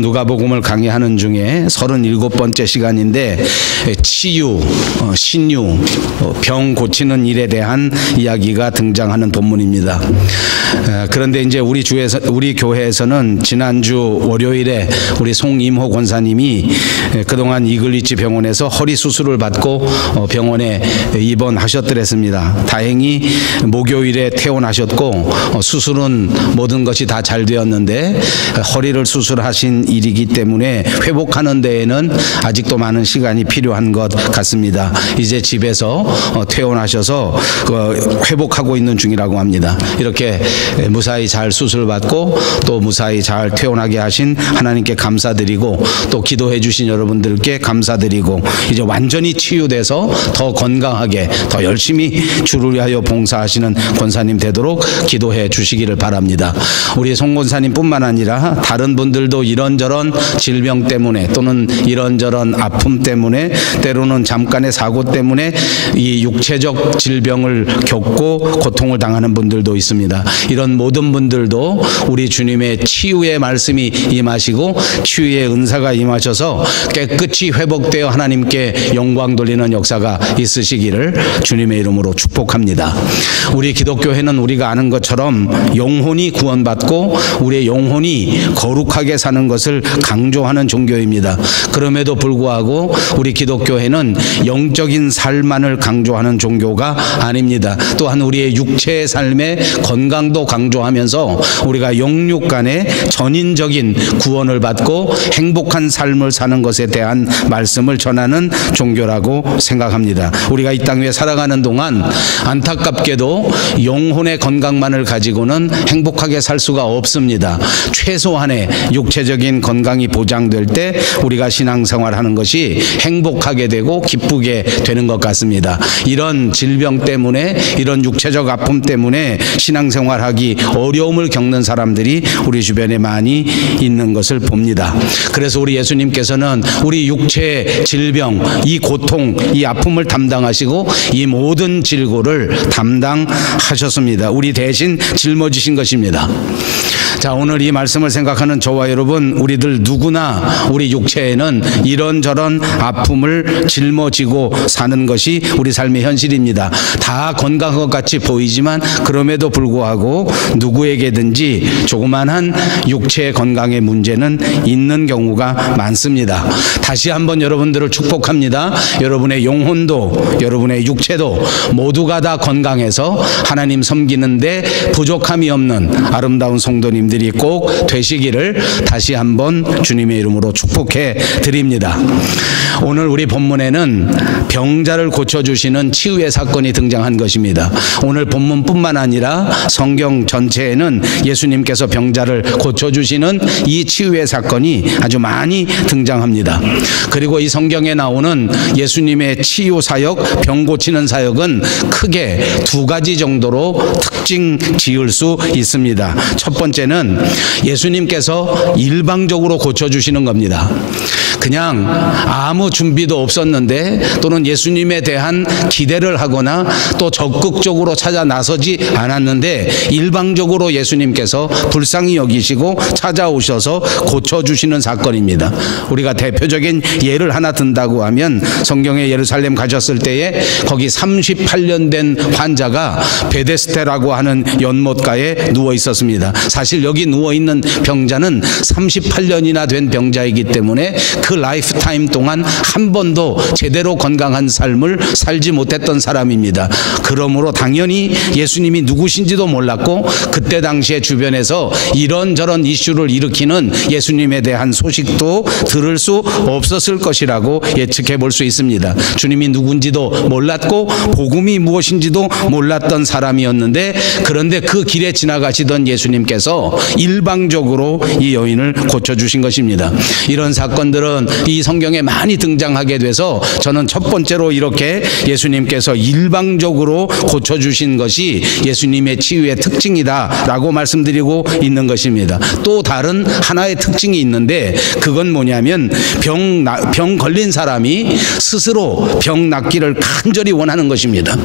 누가복음을 강의하는 중에 37번째 시간인데 치유, 신유, 병 고치는 일에 대한 이야기가 등장하는 본문입니다. 그런데 이제 우리 교회에서는 지난주 월요일에 우리 송임호 권사님이 그동안 이글리치 병원에서 허리 수술을 받고 병원에 입원하셨더랬습니다. 다행히 목요일에 퇴원하셨고 수술은 모든 것이 다 잘 되었는데 허리를 수술하신 일이기 때문에 회복하는 데에는 아직도 많은 시간이 필요한 것 같습니다. 이제 집에서 퇴원하셔서 회복하고 있는 중이라고 합니다. 이렇게 무사히 잘 수술받고 또 무사히 잘 퇴원하게 하신 하나님께 감사드리고 또 기도해 주신 여러분들께 감사드리고 이제 완전히 치유돼서 더 건강하게 더 열심히 주를 위하여 봉사하시는 권사님 되도록 기도해 주시기를 바랍니다. 우리 송 권사님뿐만 아니라 다른 분들도 이런저런 질병 때문에 또는 이런저런 아픔 때문에 때로는 잠깐의 사고 때문에 이 육체적 질병을 겪고 고통을 당하는 분들도 있습니다. 이런 모든 분들도 우리 주님의 치유의 말씀이 임하시고 치유의 은사가 임하셔서 깨끗이 회복되어 하나님께 영광 돌리는 역사가 있으시기를 주님의 이름으로 축복합니다. 우리 기독교회는 우리가 아는 것처럼 영혼이 구원받고 우리의 영혼이 거룩하게 사는 것을 강조하는 종교입니다. 그럼에도 불구하고 우리 기독교회는 영적인 삶만을 강조하는 종교가 아닙니다. 또한 우리의 육체의 삶의 건강도 강조하면서 우리가 영육 간의 전인적인 구원을 받고 행복한 삶을 사는 것에 대한 말씀을 전하는 종교라고 생각합니다. 우리가 이 땅 위에 살아가는 동안 안타깝게도 영혼의 건강만을 가지고는 행복하게 살 수가 없습니다. 최소한의 육체적인 건강이 보장될 때 우리가 신앙생활하는 것이 행복하게 되고 기쁘게 되는 것 같습니다. 이런 질병 때문에 이런 육체적 아픔 때문에 신앙생활하기 어려움을 겪는 사람들이 우리 주변에 많이 있는 것을 봅니다. 그래서 우리 예수님께서는 우리 육체의 질병, 이 고통, 이 아픔을 담당하시고 이 모든 질고를 담당하셨습니다. 우리 대신 짊어지신 것입니다. 자, 오늘 이 말씀을 생각하는 저와 여러분, 우리들 누구나 우리 육체에는 이런저런 아픔을 짊어지고 사는 것이 우리 삶의 현실입니다. 다 건강한 것 같이 보이지만 그럼에도 불구하고 누구에게든지 조그만한 육체의 건강의 문제는 있는 경우가 많습니다. 다시 한번 여러분들을 축복합니다. 여러분의 영혼도 여러분의 육체도 모두가 다 건강해서 하나님 섬기는데 부족함이 없는 아름다운 성도님들이 꼭 되시기를 다시 한번 주님의 이름으로 축복해 드립니다. 오늘 우리 본문에는 병자를 고쳐주시는 치유의 사건이 등장한 것입니다. 오늘 본문뿐만 아니라 성경 전체에는 예수님께서 병자를 고쳐주시는 이 치유의 사건이 아주 많이 등장합니다. 그리고 이 성경에 나오는 예수님의 치유 사역, 병 고치는 사역은 크게 두 가지 정도로 특징 지을 수 있습니다. 첫 번째는 예수님께서 일방적으로 고쳐주시는 겁니다. 그냥 아무 준비도 없었는데 또는 예수님에 대한 기대를 하거나 또 적극적으로 찾아 나서지 않았는데 일방적으로 예수님께서 불쌍히 여기시고 찾아오셔서 고쳐주시는 사건입니다. 우리가 대표적인 예를 하나 든다고 하면 성경에 예루살렘 가셨을 때에 거기 38년 된 환자가 베데스다라고 하는 연못가에 누워 있었습니다. 사실 여기 누워 있는 병자는 38년이나 된 병자이기 때문에 그 라이프타임 동안 한 번도 제대로 건강한 삶을 살지 못했던 사람입니다. 그러므로 당연히 예수님이 누구신지도 몰랐고 그때 당시에 주변에서 이런저런 이슈를 일으키는 예수님에 대한 소식도 들을 수 없었을 것이라고 예측해 볼 수 있습니다. 주님이 누군지도 몰랐고 복음이 무엇인지도 몰랐던 사람이었는데 그런데 그 길에 지나가시던 예수님께서 일방적으로 이 여인을 고쳐주신 것입니다. 이런 사건들은 이 성경에 많이 등장하게 돼서 저는 첫 번째로 이렇게 예수님께서 일방적으로 고쳐주신 것이 예수님의 치유의 특징이다라고 말씀드리고 있는 것입니다. 또 다른 하나의 특징이 있는데 그건 뭐냐면 병 걸린 사람이 스스로 병 낫기를 간절히 원하는 것입니다.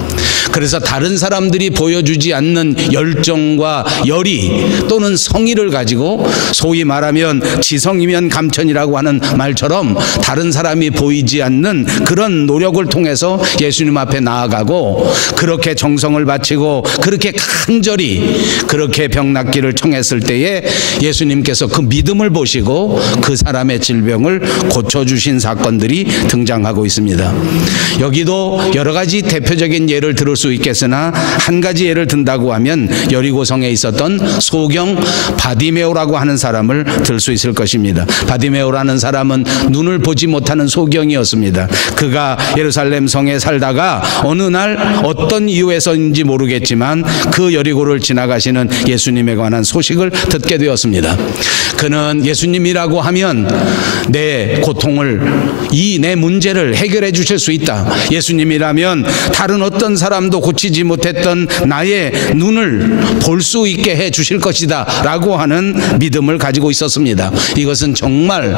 그래서 다른 사람들이 보여주지 않는 열정과 열의 또는 성의를 가지고 소위 말하면 지성이면 감천이라고 하는 말처럼 다른 사람이 보이지 않는 그런 노력을 통해서 예수님 앞에 나아가고 그렇게 정성을 바치고 그렇게 간절히 그렇게 병 낫기를 청했을 때에 예수님께서 그 믿음을 보시고 그 사람의 질병을 고쳐주신 사건들이 등장하고 있습니다. 여기도 여러 가지 대표적인 예를 들을 수 있겠으나 한 가지 예를 든다고 하면 여리고성에 있었던 소경 바디메오라고 하는 사람을 들 수 있을 것입니다. 바디메오라는 사람은 눈을 보지 못하는 소경이었습니다. 그가 예루살렘 성에 살다가 어느 날 어떤 이유에서인지 모르겠지만 그 여리고를 지나가시는 예수님에 관한 소식을 듣게 되었습니다. 그는 예수님이라고 하면 내 고통을, 내 문제를 해결해 주실 수 있다. 예수님이라면 다른 어떤 사람도 고치지 못했던 나의 눈을 볼 수 있게 해 주실 것이다 라고 하는 믿음을 가지고 있었습니다. 이것은 정말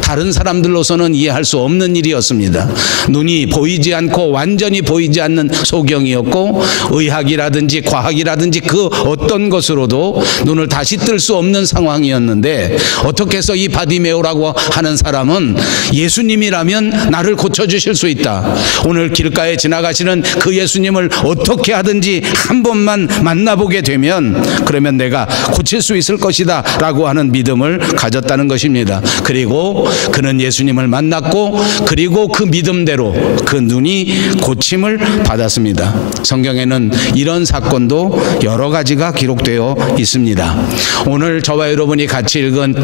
다른 사람들로서는 이해할 수 없는 일이었습니다. 눈이 보이지 않고 완전히 보이지 않는 소경이었고 의학이라든지 과학이라든지 그 어떤 것으로도 눈을 다시 뜰 수 없는 상황이었는데 어떻게 해서 이 바디메오라고 하는 사람은 예수님이라면 나를 고쳐주실 수 있다. 오늘 길가에 지나가시는 그 예수님을 어떻게 하든지 한 번만 만나보게 되면 그러면 내가 고칠 수 있을 것이다 라고 하는 믿음을 가졌다는 것입니다. 그리고 그는 예수님을 만났고 그리고 그 믿음대로 그 눈이 고침을 받았습니다. 성경에는 이런 사건도 여러 가지가 기록되어 있습니다. 오늘 저와 여러분이 같이 읽은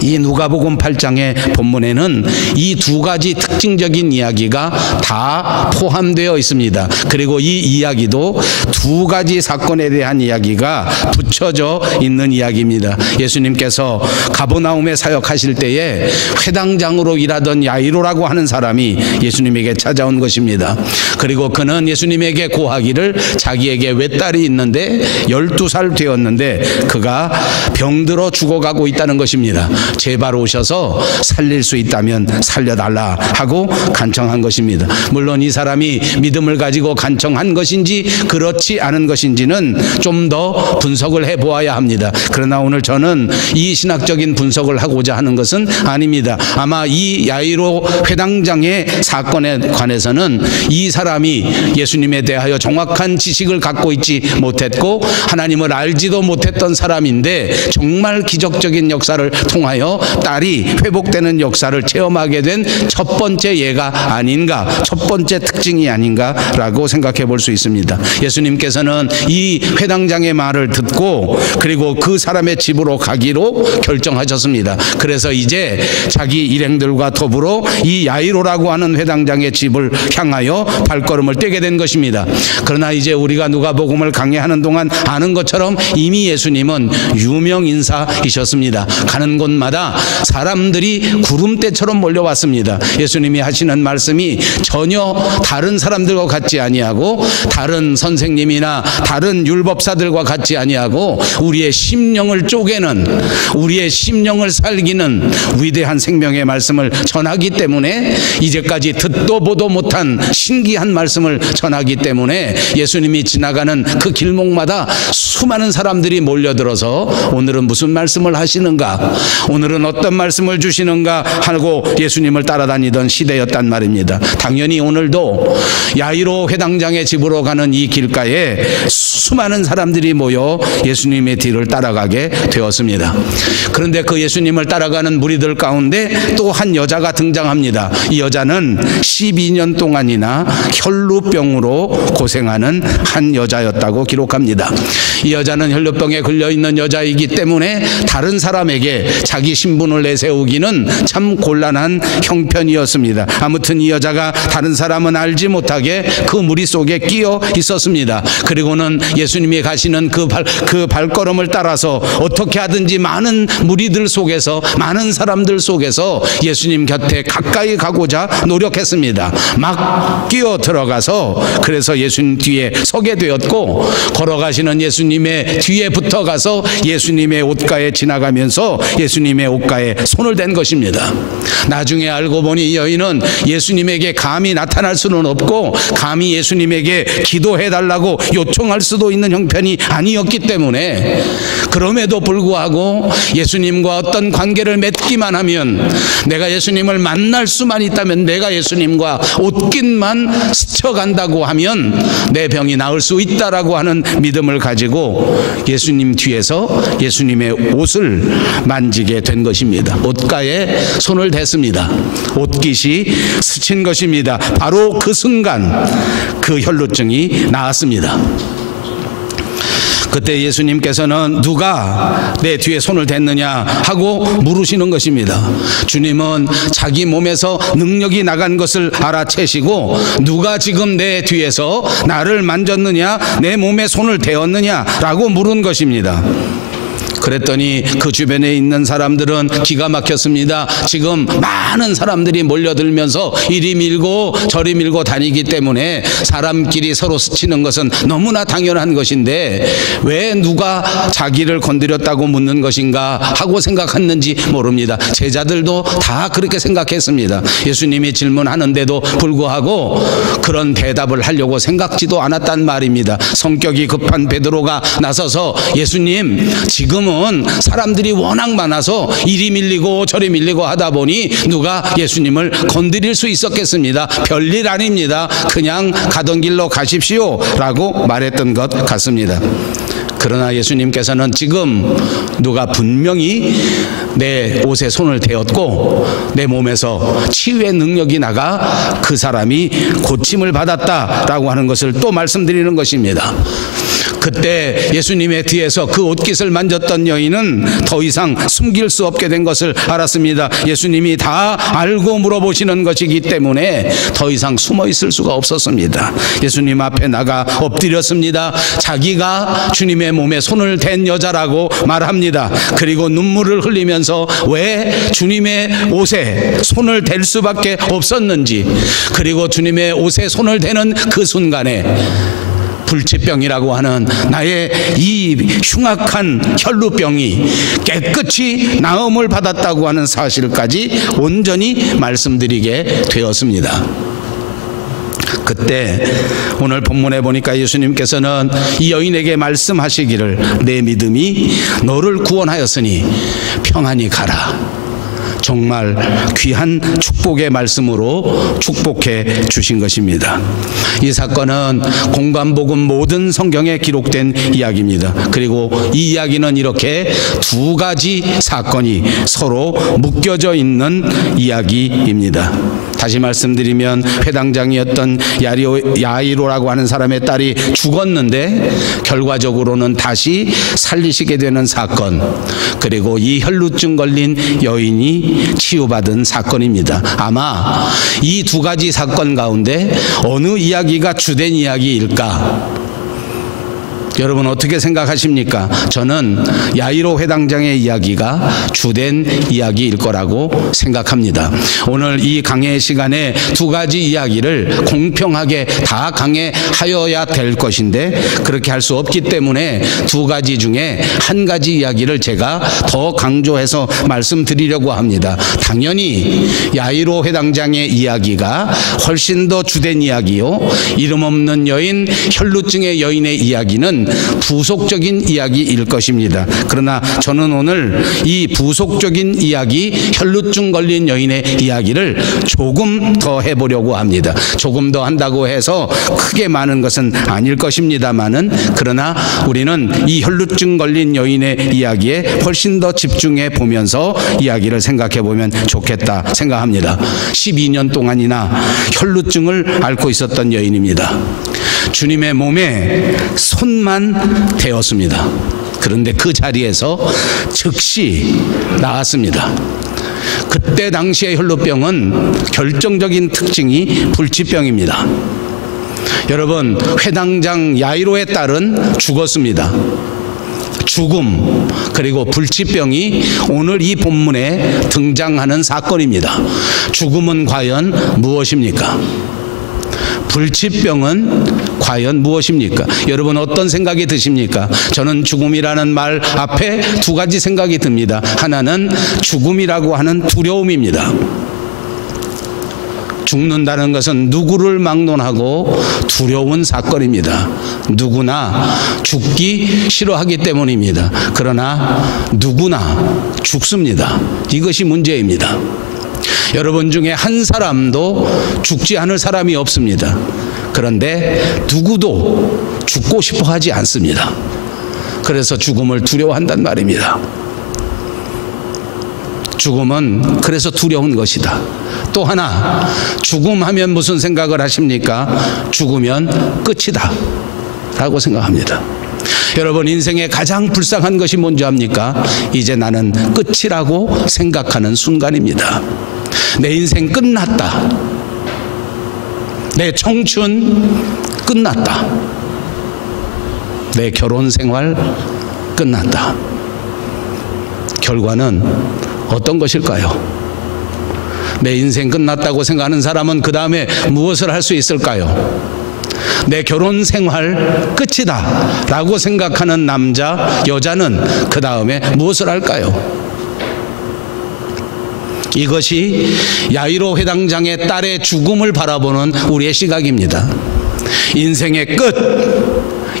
이 누가복음 8장의 본문에는 이 두 가지 특징적인 이야기가 다 포함되어 있습니다. 그리고 이 이야기도 두 가지 사건에 대한 이야기가 붙여져 있는 이야기입니다. 예수님께서 가버나움에 사역하실 때에 회당장으로 일하던 야이로라고 하는 사람이 예수님에게 찾아온 것입니다. 그리고 그는 예수님에게 고하기를 자기에게 외딸이 있는데 12살 되었는데 그가 병들어 죽어가고 있다는 것입니다. 제발 오셔서 살릴 수 있다면 살려달라 하고 간청한 것입니다. 물론 이 사람이 믿음을 가지고 간청한 것인지 그렇지 않은 것인지는 좀 더 분석을 해보아야 합니다. 그러나 오늘 저는 이 신학적인 분석을 하고자 하는 것은 아닙니다. 아마 이 야이로 회당장의 사건에 관해서는 이 사람이 예수님에 대하여 정확한 지식을 갖고 있지 못했고 하나님을 알지도 못했던 사람인데 정말 기적적인 역사를 통하여 딸이 회복되는 역사를 체험하게 된 첫 번째 예가 아닌가, 첫 번째 특징이 아닌가라고 생각해 볼 수 있습니다. 예수님께서는 이 회당장의 말을 듣고 그리고 그 사람의 집으로 가기로 결정하셨습니다. 그래서 이제 자기 일행들과 더불어 이 야이로라고 하는 회당장의 집을 향하여 발걸음을 떼게 된 것입니다. 그러나 이제 우리가 누가복음을 강해하는 동안 아는 것처럼 이미 예수님은 유명 인사이셨습니다. 가는 곳마다 사람들이 구름대처럼 몰려왔습니다. 예수님이 하시는 말씀이 전혀 다른 사람들과 같지 아니하고 다른 선생님이나 다른 율법사들과 같지 아니하고 우리의 심령을 쪼개는, 우리의 심령을 살기는 위대한 생명의 말씀을 전하기 때문에 이제까지 듣도 보도 못한 신기한 말씀을 전하기 때문에 예수님이 지나가는 그 길목마다 수많은 사람들이 몰려들어서 오늘은 무슨 말씀을 하시는가, 오늘은 어떤 말씀을 주시는가 하고 예수님을 따라다니던 시대였단 말입니다. 당연히 오늘도 야이로 회당장의 집으로 가는 이 길가에 수많은 사람들이 모여 예수님의 뒤를 따라가게 되었습니다. 그런데 그 예수님을 따라가는 무리들 가운데 또 한 여자가 등장합니다. 이 여자는 12년 동안이나 혈루병으로 고생하는 한 여자였다고 기록합니다. 이 여자는 혈루병에 걸려있는 여자이기 때문에 다른 사람에게 자기 신분을 내세우기는 참 곤란한 형편이었습니다. 아무튼 이 여자가 다른 사람은 알지 못하게 그 무리 속에 끼어 있었습니다. 그리고는 예수님이 가시는 그 발걸음을 따라서 어떻게 하든지 많은 무리들 속에서, 많은 사람들 속에서 예수님 곁에 가까이 가고자 노력했습니다. 막 끼어 들어가서 그래서 예수님 뒤에 서게 되었고, 걸어가시는 예수님의 뒤에 붙어가서 예수님의 옷가에 지나가면서 예수님의 예수님의 옷가에 손을 댄 것입니다. 나중에 알고 보니 이 여인은 예수님에게 감히 나타날 수는 없고 감히 예수님에게 기도해달라고 요청할 수도 있는 형편이 아니었기 때문에, 그럼에도 불구하고 예수님과 어떤 관계를 맺기만 하면, 내가 예수님을 만날 수만 있다면, 내가 예수님과 옷깃만 스쳐간다고 하면 내 병이 나을 수 있다라고 하는 믿음을 가지고 예수님 뒤에서 예수님의 옷을 만지게 된 것입니다. 옷가에 손을 댔습니다. 옷깃이 스친 것입니다. 바로 그 순간 그 혈루증이 나았습니다. 그때 예수님께서는 누가 내 뒤에 손을 댔느냐 하고 물으시는 것입니다. 주님은 자기 몸에서 능력이 나간 것을 알아채시고, 누가 지금 내 뒤에서 나를 만졌느냐, 내 몸에 손을 대었느냐라고 물은 것입니다. 그랬더니 그 주변에 있는 사람들은 기가 막혔습니다. 지금 많은 사람들이 몰려들면서 이리 밀고 저리 밀고 다니기 때문에 사람끼리 서로 스치는 것은 너무나 당연한 것인데 왜 누가 자기를 건드렸다고 묻는 것인가 하고 생각했는지 모릅니다. 제자들도 다 그렇게 생각했습니다. 예수님이 질문하는데도 불구하고 그런 대답을 하려고 생각지도 않았단 말입니다. 성격이 급한 베드로가 나서서, 예수님, 지금은 사람들이 워낙 많아서 이리 밀리고 저리 밀리고 하다 보니 누가 예수님을 건드릴 수 있었겠습니다. 별일 아닙니다. 그냥 가던 길로 가십시오 라고 말했던 것 같습니다. 그러나 예수님께서는 지금 누가 분명히 내 옷에 손을 대었고 내 몸에서 치유의 능력이 나가 그 사람이 고침을 받았다라고 하는 것을 또 말씀드리는 것입니다. 그때 예수님의 뒤에서 그 옷깃을 만졌던 여인은 더 이상 숨길 수 없게 된 것을 알았습니다. 예수님이 다 알고 물어보시는 것이기 때문에 더 이상 숨어 있을 수가 없었습니다. 예수님 앞에 나가 엎드렸습니다. 자기가 주님의 몸에 손을 댄 여자라고 말합니다. 그리고 눈물을 흘리면서 왜 주님의 옷에 손을 댈 수밖에 없었는지, 그리고 주님의 옷에 손을 대는 그 순간에 불치병이라고 하는 나의 이 흉악한 혈루병이 깨끗이 나음을 받았다고 하는 사실까지 온전히 말씀드리게 되었습니다. 그때 오늘 본문에 보니까 예수님께서는 이 여인에게 말씀하시기를, 내 믿음이 너를 구원하였으니 평안히 가라. 정말 귀한 축복의 말씀으로 축복해 주신 것입니다. 이 사건은 공관복음 모든 성경에 기록된 이야기입니다. 그리고 이 이야기는 이렇게 두 가지 사건이 서로 묶여져 있는 이야기입니다. 다시 말씀드리면, 회당장이었던 야이로라고 하는 사람의 딸이 죽었는데 결과적으로는 다시 살리시게 되는 사건, 그리고 이 혈루증 걸린 여인이 치유받은 사건입니다. 아마 이 두 가지 사건 가운데 어느 이야기가 주된 이야기일까? 여러분 어떻게 생각하십니까? 저는 야이로 회당장의 이야기가 주된 이야기일 거라고 생각합니다. 오늘 이 강해 시간에 두 가지 이야기를 공평하게 다 강해하여야 될 것인데 그렇게 할 수 없기 때문에 두 가지 중에 한 가지 이야기를 제가 더 강조해서 말씀드리려고 합니다. 당연히 야이로 회당장의 이야기가 훨씬 더 주된 이야기요, 이름 없는 여인, 혈루증의 여인의 이야기는 부속적인 이야기일 것입니다. 그러나 저는 오늘 이 부속적인 이야기, 혈루증 걸린 여인의 이야기를 조금 더 해보려고 합니다. 조금 더 한다고 해서 크게 많은 것은 아닐 것입니다만은, 그러나 우리는 이 혈루증 걸린 여인의 이야기에 훨씬 더 집중해 보면서 이야기를 생각해 보면 좋겠다 생각합니다. 12년 동안이나 혈루증을 앓고 있었던 여인입니다. 주님의 몸에 손만 대었습니다. 그런데 그 자리에서 즉시 나았습니다. 그때 당시의 혈루병은 결정적인 특징이 불치병입니다. 여러분, 회당장 야이로의 딸은 죽었습니다. 죽음, 그리고 불치병이 오늘 이 본문에 등장하는 사건입니다. 죽음은 과연 무엇입니까? 불치병은 과연 무엇입니까? 여러분 어떤 생각이 드십니까? 저는 죽음이라는 말 앞에 두 가지 생각이 듭니다. 하나는 죽음이라고 하는 두려움입니다. 죽는다는 것은 누구를 막론하고 두려운 사건입니다. 누구나 죽기 싫어하기 때문입니다. 그러나 누구나 죽습니다. 이것이 문제입니다. 여러분 중에 한 사람도 죽지 않을 사람이 없습니다. 그런데 누구도 죽고 싶어 하지 않습니다. 그래서 죽음을 두려워한단 말입니다. 죽음은 그래서 두려운 것이다. 또 하나, 죽음하면 무슨 생각을 하십니까? 죽으면 끝이다 라고 생각합니다. 여러분 인생의 가장 불쌍한 것이 뭔지 압니까? 이제 나는 끝이라고 생각하는 순간입니다. 내 인생 끝났다. 내 청춘 끝났다. 내 결혼 생활 끝났다. 결과는 어떤 것일까요? 내 인생 끝났다고 생각하는 사람은 그 다음에 무엇을 할 수 있을까요? 내 결혼 생활 끝이다 라고 생각하는 남자, 여자는 그 다음에 무엇을 할까요? 이것이 야이로 회당장의 딸의 죽음을 바라보는 우리의 시각입니다. 인생의 끝,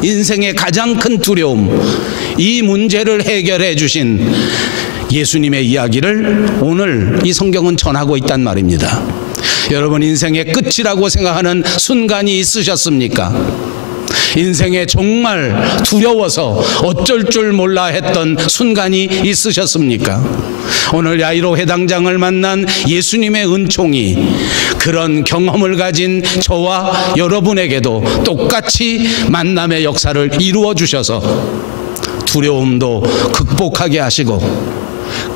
인생의 가장 큰 두려움, 이 문제를 해결해 주신 예수님의 이야기를 오늘 이 성경은 전하고 있단 말입니다. 여러분 인생의 끝이라고 생각하는 순간이 있으셨습니까? 인생에 정말 두려워서 어쩔 줄 몰라 했던 순간이 있으셨습니까? 오늘 야이로 회당장을 만난 예수님의 은총이 그런 경험을 가진 저와 여러분에게도 똑같이 만남의 역사를 이루어 주셔서 두려움도 극복하게 하시고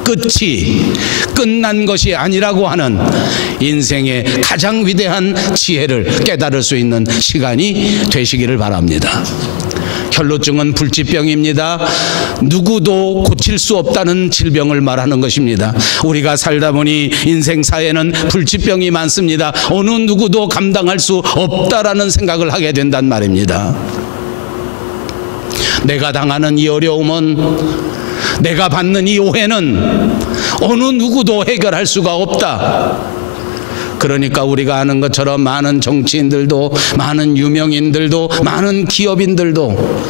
끝이 끝난 것이 아니라고 하는 인생의 가장 위대한 지혜를 깨달을 수 있는 시간이 되시기를 바랍니다. 혈루증은 불치병입니다. 누구도 고칠 수 없다는 질병을 말하는 것입니다. 우리가 살다 보니 인생사에는 불치병이 많습니다. 어느 누구도 감당할 수 없다라는 생각을 하게 된단 말입니다. 내가 당하는 이 어려움은, 내가 받는 이 오해는 어느 누구도 해결할 수가 없다. 그러니까 우리가 아는 것처럼 많은 정치인들도, 많은 유명인들도, 많은 기업인들도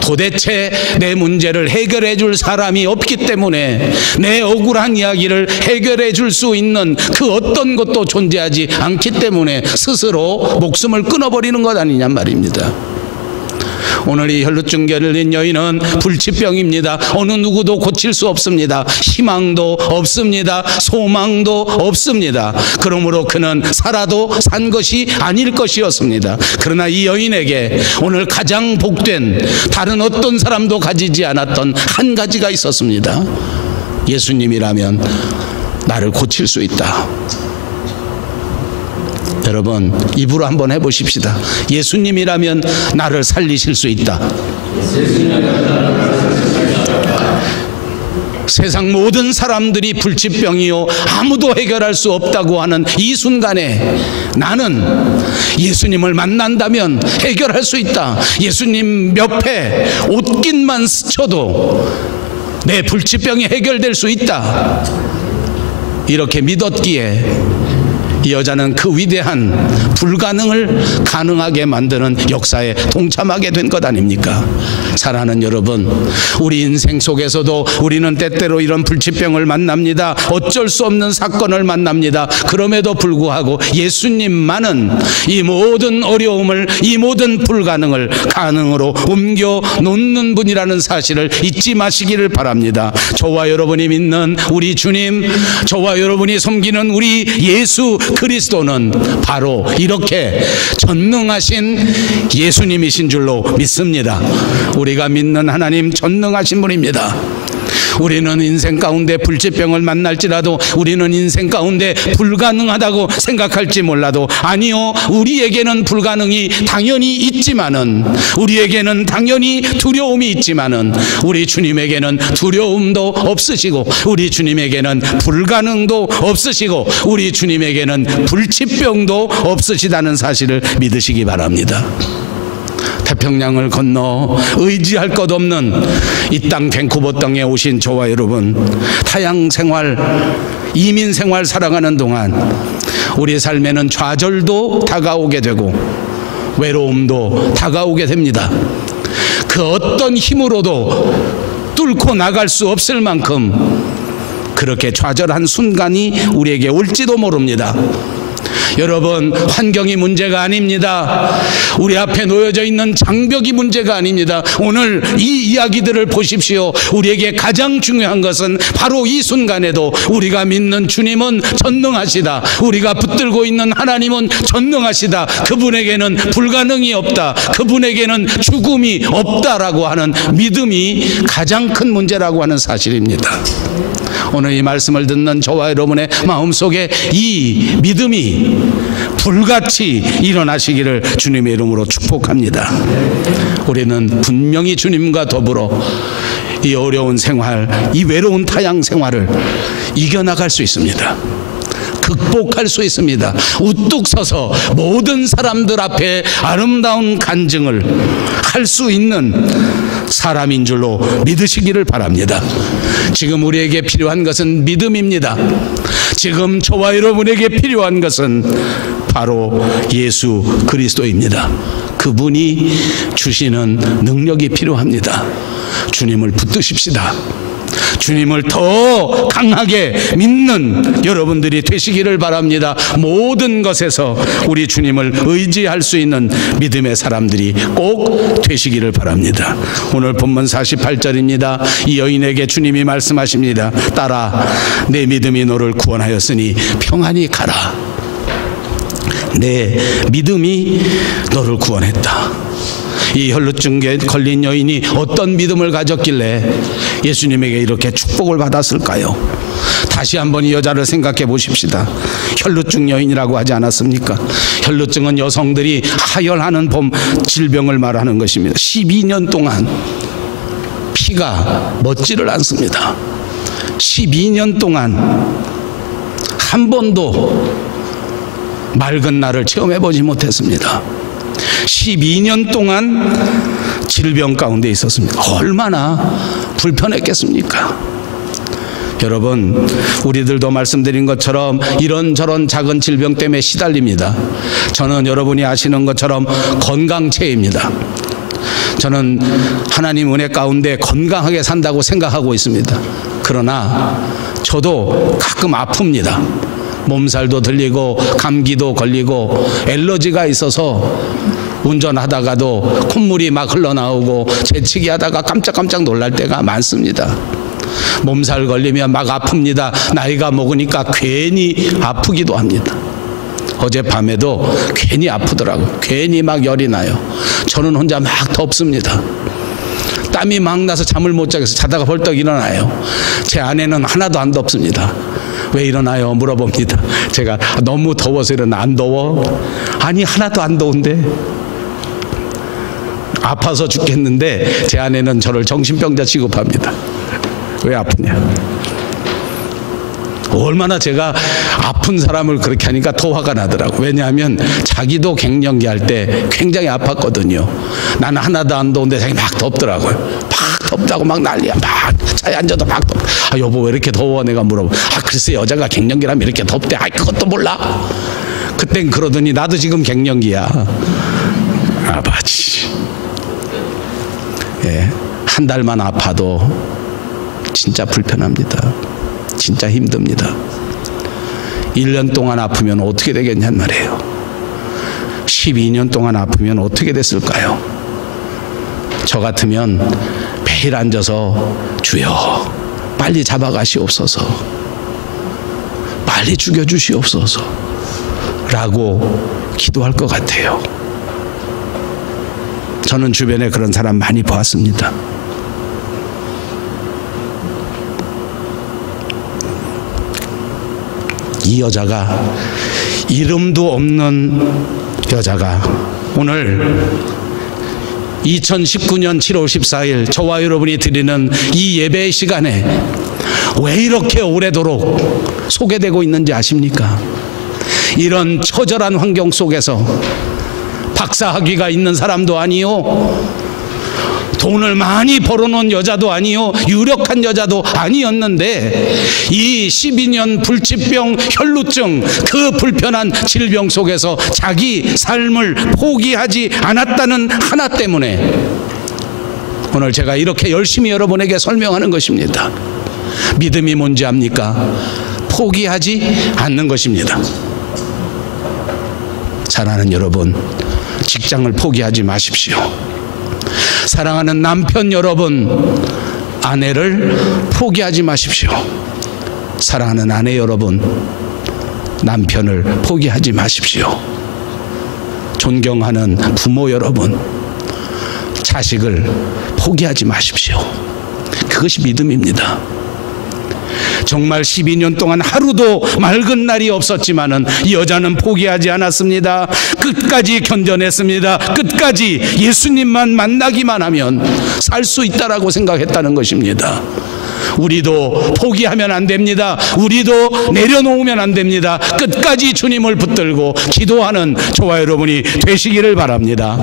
도대체 내 문제를 해결해 줄 사람이 없기 때문에 내 억울한 이야기를 해결해 줄 수 있는 그 어떤 것도 존재하지 않기 때문에 스스로 목숨을 끊어버리는 것 아니냔 말입니다. 오늘 이 혈루증 걸린 여인은 불치병입니다. 어느 누구도 고칠 수 없습니다. 희망도 없습니다. 소망도 없습니다. 그러므로 그는 살아도 산 것이 아닐 것이었습니다. 그러나 이 여인에게 오늘 가장 복된, 다른 어떤 사람도 가지지 않았던 한 가지가 있었습니다. 예수님이라면 나를 고칠 수 있다. 여러분 입으로 한번 해보십시다. 예수님이라면 나를 살리실 수 있다. 세상 모든 사람들이 불치병이요 아무도 해결할 수 없다고 하는 이 순간에 나는 예수님을 만난다면 해결할 수 있다. 예수님 옆에 옷깃만 스쳐도 내 불치병이 해결될 수 있다. 이렇게 믿었기에 이 여자는 그 위대한 불가능을 가능하게 만드는 역사에 동참하게 된 것 아닙니까? 사랑하는 여러분, 우리 인생 속에서도 우리는 때때로 이런 불치병을 만납니다. 어쩔 수 없는 사건을 만납니다. 그럼에도 불구하고 예수님만은 이 모든 어려움을, 이 모든 불가능을 가능으로 옮겨 놓는 분이라는 사실을 잊지 마시기를 바랍니다. 저와 여러분이 믿는 우리 주님, 저와 여러분이 섬기는 우리 예수 그리스도는 바로 이렇게 전능하신 예수님이신 줄로 믿습니다. 우리가 믿는 하나님 전능하신 분입니다. 우리는 인생 가운데 불치병을 만날지라도 우리는 인생 가운데 불가능하다고 생각할지 몰라도, 아니요, 우리에게는 불가능이 당연히 있지만은, 우리에게는 당연히 두려움이 있지만은 우리 주님에게는 두려움도 없으시고, 우리 주님에게는 불가능도 없으시고, 우리 주님에게는 불치병도 없으시다는 사실을 믿으시기 바랍니다. 태평양을 건너 의지할 것 없는 이 땅 밴쿠버 땅에 오신 저와 여러분, 타양 생활, 이민 생활 살아가는 동안 우리 삶에는 좌절도 다가오게 되고 외로움도 다가오게 됩니다. 그 어떤 힘으로도 뚫고 나갈 수 없을 만큼 그렇게 좌절한 순간이 우리에게 올지도 모릅니다. 여러분, 환경이 문제가 아닙니다. 우리 앞에 놓여져 있는 장벽이 문제가 아닙니다. 오늘 이 이야기들을 보십시오. 우리에게 가장 중요한 것은 바로 이 순간에도 우리가 믿는 주님은 전능하시다, 우리가 붙들고 있는 하나님은 전능하시다, 그분에게는 불가능이 없다, 그분에게는 죽음이 없다라고 하는 믿음이 가장 큰 문제라고 하는 사실입니다. 오늘 이 말씀을 듣는 저와 여러분의 마음속에 이 믿음이 불같이 일어나시기를 주님의 이름으로 축복합니다. 우리는 분명히 주님과 더불어 이 어려운 생활, 이 외로운 타양 생활을 이겨나갈 수 있습니다. 극복할 수 있습니다. 우뚝 서서 모든 사람들 앞에 아름다운 간증을 할 수 있는 사람인 줄로 믿으시기를 바랍니다. 지금 우리에게 필요한 것은 믿음입니다. 지금 저와 여러분에게 필요한 것은 바로 예수 그리스도입니다. 그분이 주시는 능력이 필요합니다. 주님을 붙드십시다. 주님을 더 강하게 믿는 여러분들이 되시기를 바랍니다. 모든 것에서 우리 주님을 의지할 수 있는 믿음의 사람들이 꼭 되시기를 바랍니다. 오늘 본문 48절입니다. 이 여인에게 주님이 말씀하십니다. 딸아, 내 믿음이 너를 구원하였으니 평안히 가라. 내 믿음이 너를 구원했다. 이 혈루증에 걸린 여인이 어떤 믿음을 가졌길래 예수님에게 이렇게 축복을 받았을까요? 다시 한번 이 여자를 생각해 보십시다. 혈루증 여인이라고 하지 않았습니까? 혈루증은 여성들이 하혈하는 질병을 말하는 것입니다. 12년 동안 피가 멎지를 않습니다. 12년 동안 한 번도 맑은 날을 체험해 보지 못했습니다. 12년 동안 질병 가운데 있었습니다. 얼마나 불편했겠습니까? 여러분, 우리들도 말씀드린 것처럼 이런저런 작은 질병 때문에 시달립니다. 저는 여러분이 아시는 것처럼 건강체입니다. 저는 하나님 은혜 가운데 건강하게 산다고 생각하고 있습니다. 그러나 저도 가끔 아픕니다. 몸살도 들리고 감기도 걸리고 엘러지가 있어서 운전하다가도 콧물이 막 흘러나오고 재치기 하다가 깜짝깜짝 놀랄 때가 많습니다. 몸살 걸리면 막 아픕니다. 나이가 먹으니까 괜히 아프기도 합니다. 어젯밤에도 괜히 아프더라고요. 괜히 막 열이 나요. 저는 혼자 막 덥습니다. 땀이 막 나서 잠을 못 자겠어요. 자다가 벌떡 일어나요. 제 아내는 하나도 안 덥습니다. 왜 일어나요? 물어봅니다. 제가 너무 더워서 일어나. 안 더워? 아니, 하나도 안 더운데. 아파서 죽겠는데 제 아내는 저를 정신병자 취급합니다. 왜 아프냐? 얼마나 제가 아픈 사람을 그렇게 하니까 더 화가 나더라고. 왜냐하면 자기도 갱년기 할 때 굉장히 아팠거든요. 나는 하나도 안 더운데 자기 막 덥더라고요. 막 덥다고 막 난리야. 막 차에 앉아도 막 덥. 아, 여보 왜 이렇게 더워? 내가 물어보. 아, 글쎄 여자가 갱년기라면 이렇게 덥대. 아, 그것도 몰라. 그땐 그러더니 나도 지금 갱년기야. 아바지. 예, 한 달만 아파도 진짜 불편합니다. 진짜 힘듭니다. 1년 동안 아프면 어떻게 되겠냔 말이에요. 12년 동안 아프면 어떻게 됐을까요? 저 같으면 매일 앉아서 주여 빨리 잡아가시옵소서, 빨리 죽여주시옵소서 라고 기도할 것 같아요. 저는 주변에 그런 사람 많이 보았습니다. 이 여자가, 이름도 없는 여자가 오늘 2019년 7월 14일 저와 여러분이 드리는 이 예배 시간에 왜 이렇게 오래도록 소개되고 있는지 아십니까? 이런 처절한 환경 속에서 박사학위가 있는 사람도 아니요, 돈을 많이 벌어놓은 여자도 아니요, 유력한 여자도 아니었는데 이 12년 불치병 혈루증, 그 불편한 질병 속에서 자기 삶을 포기하지 않았다는 하나 때문에 오늘 제가 이렇게 열심히 여러분에게 설명하는 것입니다. 믿음이 뭔지 압니까? 포기하지 않는 것입니다. 사랑하는 여러분, 직장을 포기하지 마십시오. 사랑하는 남편 여러분, 아내를 포기하지 마십시오. 사랑하는 아내 여러분, 남편을 포기하지 마십시오. 존경하는 부모 여러분, 자식을 포기하지 마십시오. 그것이 믿음입니다. 정말 12년 동안 하루도 맑은 날이 없었지만은 이 여자는 포기하지 않았습니다. 끝까지 견뎌냈습니다. 끝까지 예수님만 만나기만 하면 살 수 있다라고 생각했다는 것입니다. 우리도 포기하면 안 됩니다. 우리도 내려놓으면 안 됩니다. 끝까지 주님을 붙들고 기도하는 저와 여러분이 되시기를 바랍니다.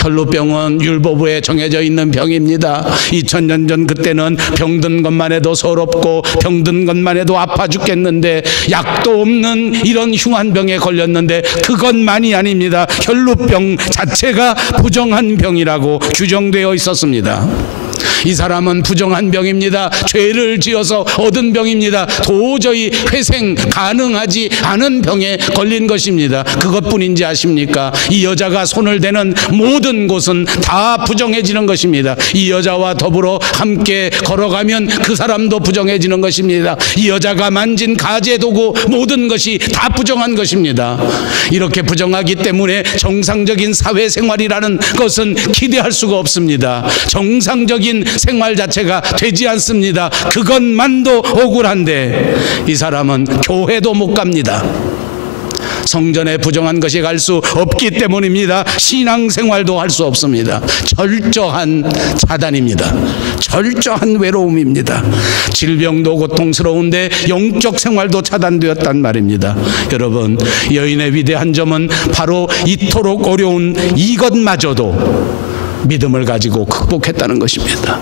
혈루병은 율법에 정해져 있는 병입니다. 2000년 전 그때는 병든 것만 해도 서럽고 병든 것만 해도 아파 죽겠는데 약도 없는 이런 흉한 병에 걸렸는데 그것만이 아닙니다. 혈루병 자체가 부정한 병이라고 규정되어 있었습니다. 이 사람은 부정한 병입니다. 죄를 지어서 얻은 병입니다. 도저히 회생 가능하지 않은 병에 걸린 것입니다. 그것뿐인지 아십니까? 이 여자가 손을 대는 모든 곳은 다 부정해지는 것입니다. 이 여자와 더불어 함께 걸어가면 그 사람도 부정해지는 것입니다. 이 여자가 만진 가재도구 모든 것이 다 부정한 것입니다. 이렇게 부정하기 때문에 정상적인 사회생활이라는 것은 기대할 수가 없습니다. 정상적인 생활 자체가 되지 않습니다. 그것만도 억울한데 이 사람은 교회도 못 갑니다. 성전에 부정한 것이 갈 수 없기 때문입니다. 신앙생활도 할 수 없습니다. 철저한 차단입니다. 철저한 외로움입니다. 질병도 고통스러운데 영적 생활도 차단되었단 말입니다. 여러분, 여인의 위대한 점은 바로 이토록 어려운 이것마저도 믿음을 가지고 극복했다는 것입니다.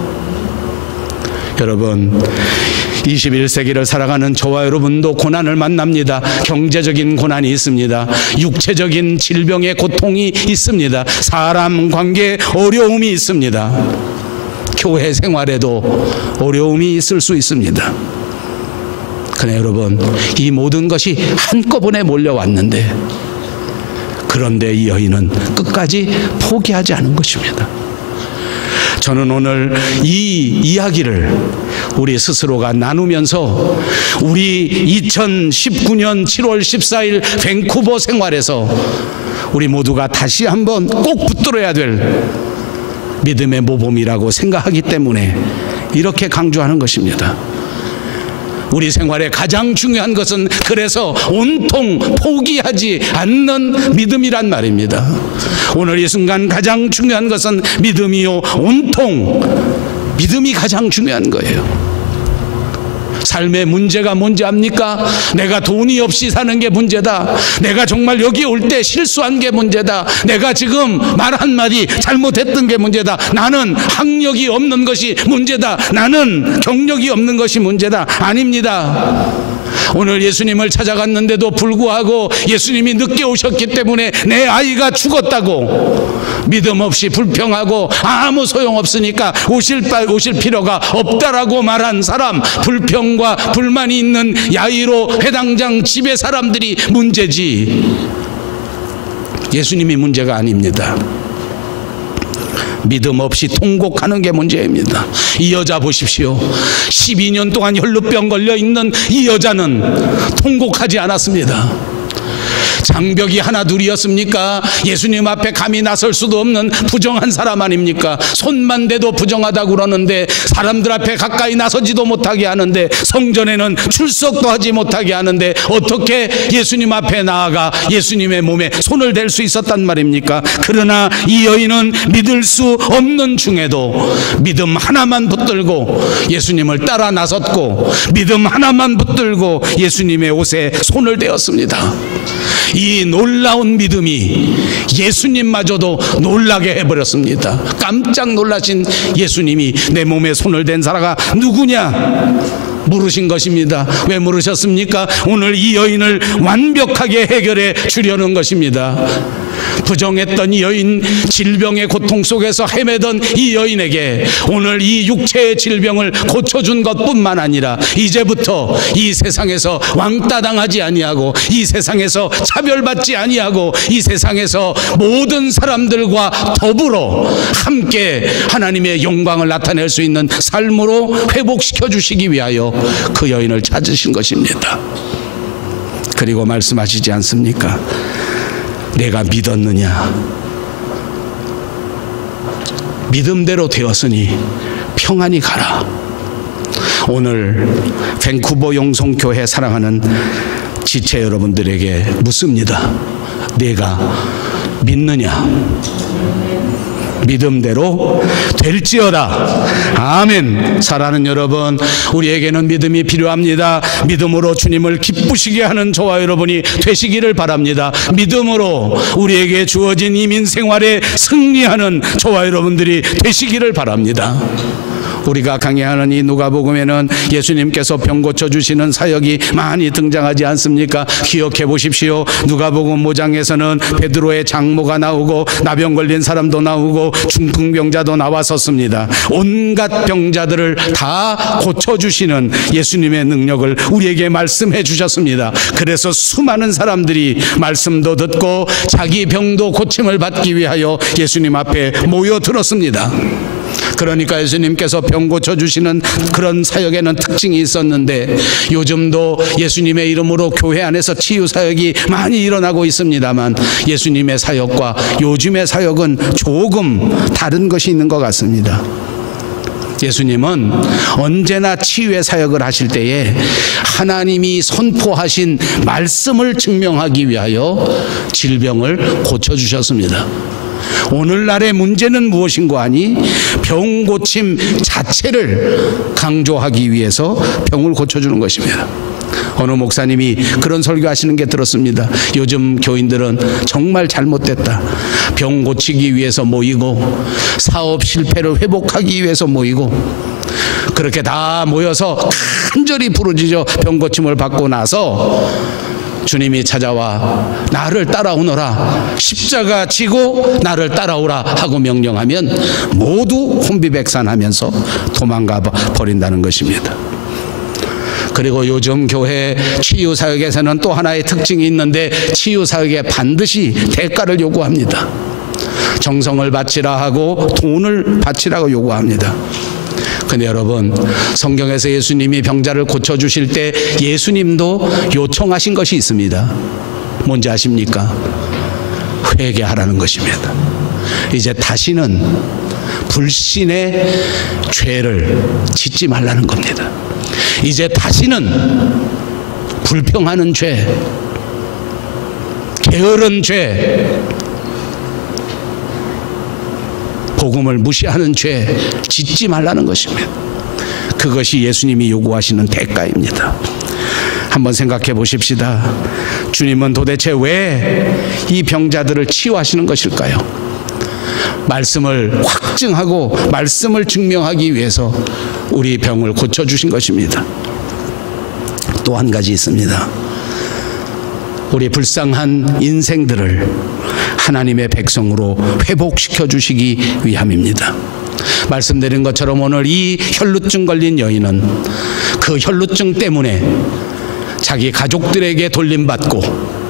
여러분, 21세기를 살아가는 저와 여러분도 고난을 만납니다. 경제적인 고난이 있습니다. 육체적인 질병의 고통이 있습니다. 사람 관계에 어려움이 있습니다. 교회 생활에도 어려움이 있을 수 있습니다. 그러나 여러분, 이 모든 것이 한꺼번에 몰려왔는데 그런데 이 여인은 끝까지 포기하지 않은 것입니다. 저는 오늘 이 이야기를 우리 스스로가 나누면서 우리 2019년 7월 14일 밴쿠버 생활에서 우리 모두가 다시 한번 꼭 붙들어야 될 믿음의 모범이라고 생각하기 때문에 이렇게 강조하는 것입니다. 우리 생활에 가장 중요한 것은 그래서 온통 포기하지 않는 믿음이란 말입니다. 오늘 이 순간 가장 중요한 것은 믿음이요, 온통 믿음이 가장 중요한 거예요. 삶의 문제가 뭔지 압니까? 내가 돈이 없이 사는 게 문제다. 내가 정말 여기 올 때 실수한 게 문제다. 내가 지금 말 한마디 잘못했던 게 문제다. 나는 학력이 없는 것이 문제다. 나는 경력이 없는 것이 문제다. 아닙니다. 오늘 예수님을 찾아갔는데도 불구하고 예수님이 늦게 오셨기 때문에 내 아이가 죽었다고 믿음 없이 불평하고 아무 소용없으니까 오실 필요가 없다라고 말한 사람, 불평과 불만이 있는 야이로 회당장 집의 사람들이 문제지 예수님이 문제가 아닙니다. 믿음 없이 통곡하는 게 문제입니다. 이 여자 보십시오. 12년 동안 혈루병 걸려 있는 이 여자는 통곡하지 않았습니다. 장벽이 하나 둘이었습니까? 예수님 앞에 감히 나설 수도 없는 부정한 사람 아닙니까? 손만 대도 부정하다고 그러는데, 사람들 앞에 가까이 나서지도 못하게 하는데, 성전에는 출석도 하지 못하게 하는데, 어떻게 예수님 앞에 나아가 예수님의 몸에 손을 댈 수 있었단 말입니까? 그러나 이 여인은 믿을 수 없는 중에도 믿음 하나만 붙들고 예수님을 따라 나섰고, 믿음 하나만 붙들고 예수님의 옷에 손을 대었습니다. 이 놀라운 믿음이 예수님마저도 놀라게 해버렸습니다. 깜짝 놀라신 예수님이 내 몸에 손을 댄 사람가 누구냐 물으신 것입니다. 왜 물으셨습니까? 오늘 이 여인을 완벽하게 해결해 주려는 것입니다. 부정했던 이 여인, 질병의 고통 속에서 헤매던 이 여인에게 오늘 이 육체의 질병을 고쳐준 것뿐만 아니라 이제부터 이 세상에서 왕따당하지 아니하고, 이 세상에서 차별받지 아니하고, 이 세상에서 모든 사람들과 더불어 함께 하나님의 영광을 나타낼 수 있는 삶으로 회복시켜 주시기 위하여 그 여인을 찾으신 것입니다. 그리고 말씀하시지 않습니까? 내가 믿었느냐? 믿음대로 되었으니 평안히 가라. 오늘 밴쿠버 영성교회 사랑하는 지체 여러분들에게 묻습니다. 내가 믿느냐? 믿음대로 될지어다. 아멘. 사랑하는 여러분, 우리에게는 믿음이 필요합니다. 믿음으로 주님을 기쁘시게 하는 저와 여러분이 되시기를 바랍니다. 믿음으로 우리에게 주어진 이민 생활에 승리하는 저와 여러분들이 되시기를 바랍니다. 우리가 강의하는 이 누가복음에는 예수님께서 병 고쳐주시는 사역이 많이 등장하지 않습니까? 기억해 보십시오. 누가복음 5장에서는 베드로의 장모가 나오고, 나병 걸린 사람도 나오고, 중풍병자도 나왔었습니다. 온갖 병자들을 다 고쳐주시는 예수님의 능력을 우리에게 말씀해 주셨습니다. 그래서 수많은 사람들이 말씀도 듣고 자기 병도 고침을 받기 위하여 예수님 앞에 모여들었습니다. 그러니까 예수님께서 병 고쳐주시는 그런 사역에는 특징이 있었는데, 요즘도 예수님의 이름으로 교회 안에서 치유 사역이 많이 일어나고 있습니다만, 예수님의 사역과 요즘의 사역은 조금 다른 것이 있는 것 같습니다. 예수님은 언제나 치유의 사역을 하실 때에 하나님이 선포하신 말씀을 증명하기 위하여 질병을 고쳐주셨습니다. 오늘날의 문제는 무엇인가 하니 병 고침 자체를 강조하기 위해서 병을 고쳐주는 것입니다. 어느 목사님이 그런 설교하시는 게 들었습니다. 요즘 교인들은 정말 잘못됐다. 병 고치기 위해서 모이고, 사업 실패를 회복하기 위해서 모이고, 그렇게 다 모여서 간절히 부르짖어 병 고침을 받고 나서 주님이 찾아와 나를 따라오너라, 십자가 지고 나를 따라오라 하고 명령하면 모두 혼비백산하면서 도망가 버린다는 것입니다. 그리고 요즘 교회 치유사역에서는 또 하나의 특징이 있는데, 치유사역에 반드시 대가를 요구합니다. 정성을 바치라 하고 돈을 바치라고 요구합니다. 근데 여러분, 성경에서 예수님이 병자를 고쳐주실 때 예수님도 요청하신 것이 있습니다. 뭔지 아십니까? 회개하라는 것입니다. 이제 다시는 불신의 죄를 짓지 말라는 겁니다. 이제 다시는 불평하는 죄, 게으른 죄, 복음을 무시하는 죄 짓지 말라는 것입니다. 그것이 예수님이 요구하시는 대가입니다. 한번 생각해 보십시다. 주님은 도대체 왜 이 병자들을 치유하시는 것일까요? 말씀을 확증하고 말씀을 증명하기 위해서 우리 병을 고쳐주신 것입니다. 또 한 가지 있습니다. 우리 불쌍한 인생들을 하나님의 백성으로 회복시켜 주시기 위함입니다. 말씀드린 것처럼 오늘 이 혈루증 걸린 여인은 그 혈루증 때문에 자기 가족들에게 돌림받고,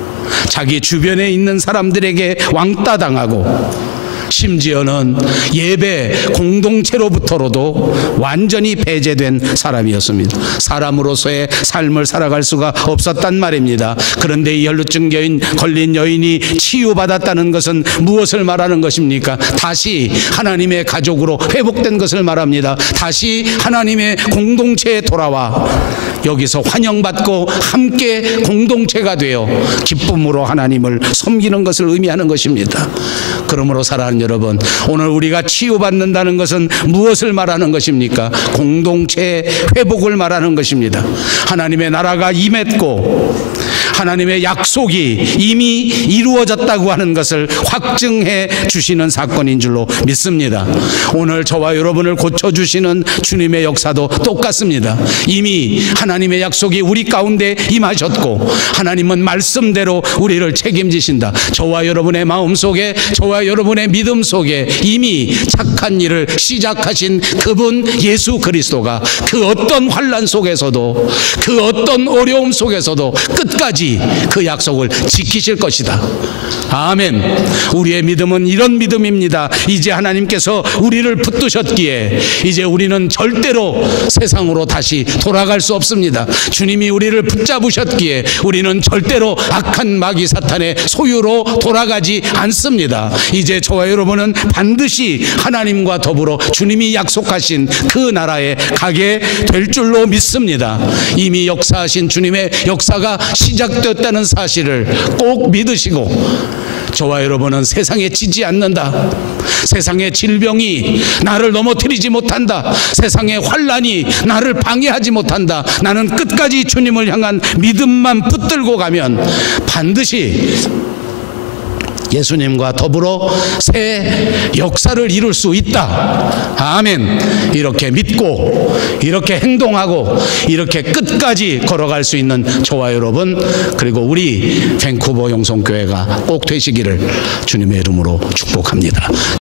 자기 주변에 있는 사람들에게 왕따당하고, 심지어는 예배 공동체로부터로도 완전히 배제된 사람이었습니다. 사람으로서의 삶을 살아갈 수가 없었단 말입니다. 그런데 이 혈루증 걸린 여인이 치유받았다는 것은 무엇을 말하는 것입니까? 다시 하나님의 가족으로 회복된 것을 말합니다. 다시 하나님의 공동체에 돌아와 여기서 환영받고 함께 공동체가 되어 기쁨으로 하나님을 섬기는 것을 의미하는 것입니다. 그러므로 사랑하는 여러분, 오늘 우리가 치유받는다는 것은 무엇을 말하는 것입니까? 공동체의 회복을 말하는 것입니다. 하나님의 나라가 임했고 하나님의 약속이 이미 이루어졌다고 하는 것을 확증해 주시는 사건인 줄로 믿습니다. 오늘 저와 여러분을 고쳐주시는 주님의 역사도 똑같습니다. 이미 하나님의 약속이 우리 가운데 임하셨고 하나님은 말씀대로 우리를 책임지신다. 저와 여러분의 마음속에, 저와 여러분의 믿음 속에 이미 착한 일을 시작하신 그분 예수 그리스도가 그 어떤 환난 속에서도, 그 어떤 어려움 속에서도 끝까지 그 약속을 지키실 것이다. 아멘. 우리의 믿음은 이런 믿음입니다. 이제 하나님께서 우리를 붙드셨기에 이제 우리는 절대로 세상으로 다시 돌아갈 수 없습니다. 주님이 우리를 붙잡으셨기에 우리는 절대로 악한 마귀 사탄의 소유로 돌아가지 않습니다. 이제 저와 여러분은 반드시 하나님과 더불어 주님이 약속하신 그 나라에 가게 될 줄로 믿습니다. 이미 역사하신 주님의 역사가 시작되었다는 사실을 꼭 믿으시고, 저와 여러분은 세상에 지지 않는다. 세상의 질병이 나를 넘어뜨리지 못한다. 세상의 환난이 나를 방해하지 못한다. 나는 끝까지 주님을 향한 믿음만 붙들고 가면 반드시 예수님과 더불어 새 역사를 이룰 수 있다. 아멘. 이렇게 믿고 이렇게 행동하고 이렇게 끝까지 걸어갈 수 있는 저와 여러분, 그리고 우리 밴쿠버 영성교회가 꼭 되시기를 주님의 이름으로 축복합니다.